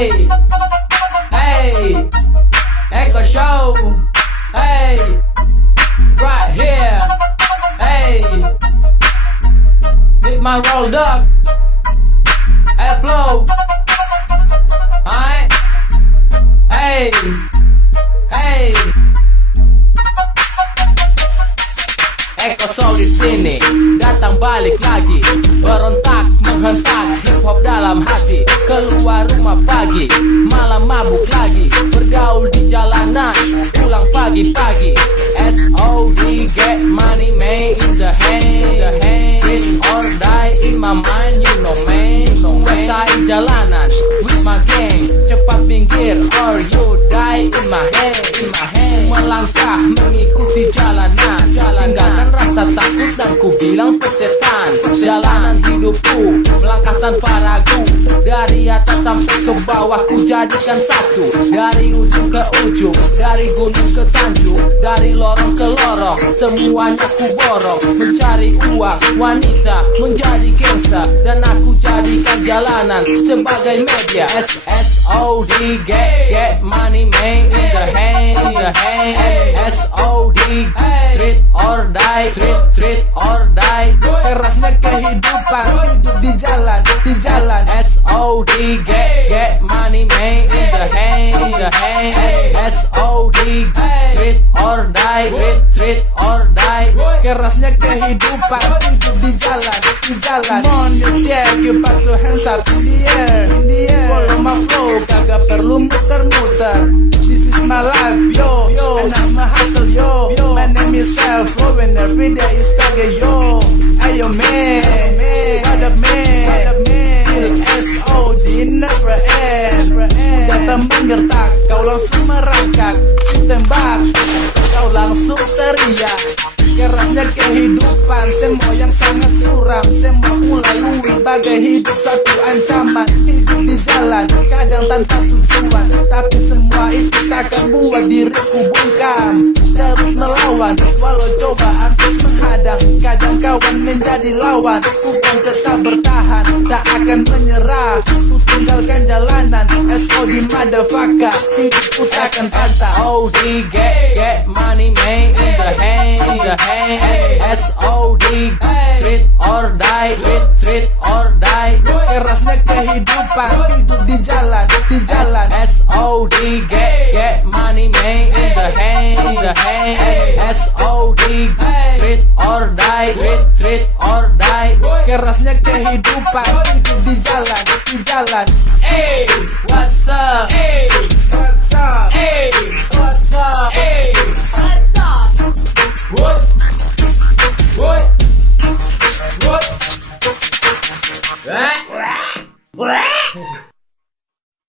Hey, hey, Echo Show. Hey, right here. Hey, with my roll dog. Hey, flow. Hi. Hey, hey. Echo Show di sini datang balik lagi, berontak menghentak hip hop dalam hati. Keluar rumah pagi, malam mabuk lagi, bergaul di jalanan, pulang pagi-pagi. SOD, get money, man in the hand, win or die in my mind, you know man. Kuasai jalanan with my gang, cepat minggir or you die in my head. Melangkah mengikuti jalanan, tinggalkan rasa takut dan ku bilang sesetan. Jalanan hidupku, melangkah tanpa ragu, dari atas sampai ke bawah ku jadikan satu. Dari ujung ke ujung, dari gunung ke tanjung, dari lorong ke lorong, semuanya ku borong. Mencari uang, wanita, menjadi gangsta, dan aku jadikan jalanan sebagai media. SOD, get money, man in the hand, SOD, street or die, street or die. Kerasnya kehidupan, hidup di jalan, SOD, get money, man in the hand, SOD, street or die, street or die. Kerasnya kehidupan, hidup di jalan, Come on you check, you put your hands up in the air, Follow my flow, kagak perlu muter-muter. This is my life, yo, and I'm a hustle, yo. My name is Self-Flow and every day is target, yo. Ayo man, what up man, Still SOD never end. Datang menggertak, kau langsung merangkak, ditembak, kau langsung teriak. Kerasnya kehidupan, semua yang sangat suram. Semua melalui bagai hidup satu ancaman. Hidup di jalan, kadang tanpa tujuan, tapi semua itu takkan buat diriku bungkam. Terus melawan, walau cobaan terus menghadang. Kadang kawan menjadi lawan, bukan tetap bertahan, tak akan menyerah. Ku tinggalkan jalanan, SOD motherfucker, hidupku takkan patah. SOD, get money, man in the hand, SOD, street or die, street or die. Kerasnya kehidupan, hidup di jalan, SOD, get money, man in the hand, SOD, street or die, street or die. Kerasnya kehidupan, hidup di jalan. Hey, what's up? Hey, what's up? Hey, What's up? hey, What's up? what? What?